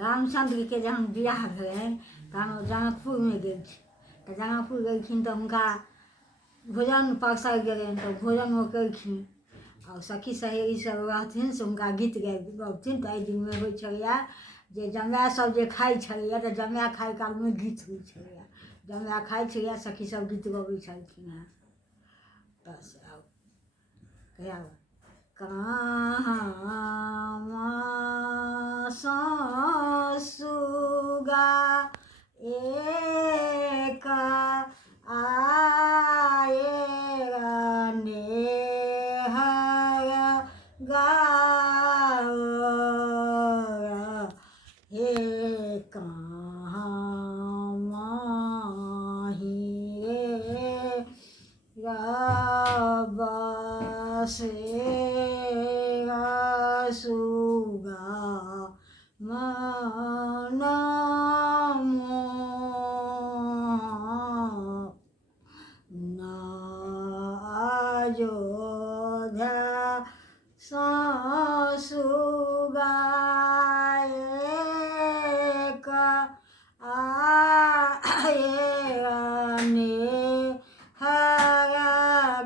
रामचंद्र के जहन बियाह भेलनि तहन जनकपुरमे गेलखिन तऽ जनकपुर गेलखिन तऽ हुनका भोजन परसल गेलनि तऽ भोजन ओ केलखिन आओर सखी सहेली सब रहथिन से हुनका गीत गबथिन। तऽ एहि दिनमे होइ छलैए जे जमाय सब जे खाइ छलैए तऽ जमाय खाइ कालमे गीत होइ छलैए। जमाय खाइ छलैए सखी सब गीत गबै छलखिन हेँ। बस आब कहाँ सुगा एक आए नेहर गाओ हे कहाँ माही बसेरा सुगा मन न अयोध्या सुगा एक आए नेहर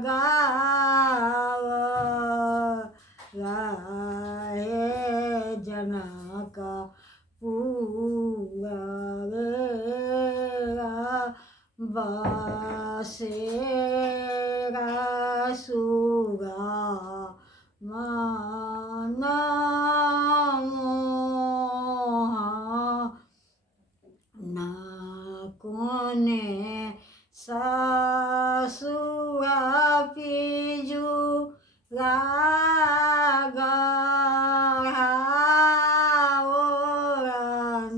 गाओ हे जनक पुरा बसेरा सुगा मन न कोने ससुआ पिजु गढ़ाओ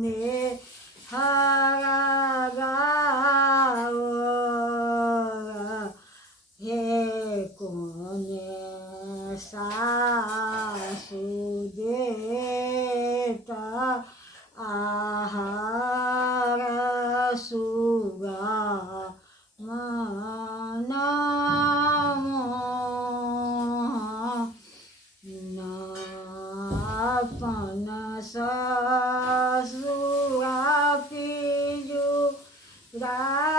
नेहर गाओ हे कोने सासु देत आहार सुगा मन न अपन ससुआ पिजु गढ़ाओ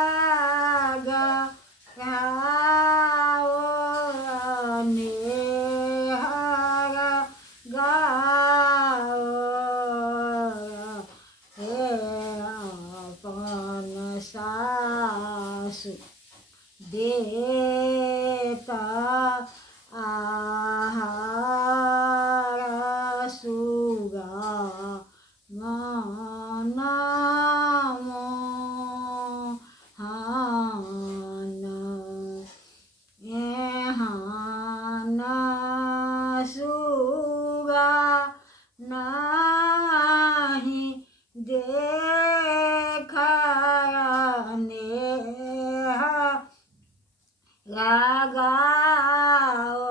नेहर गाओ हे अपन सासु देत आहार सुगा मन मोहन एहन सुगा नाही देखा नेहर गाओ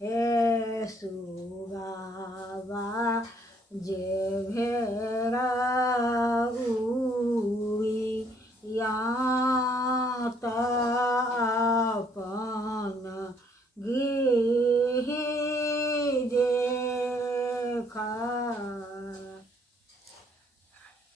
हे सुगावा जे भेड़ उड़ी या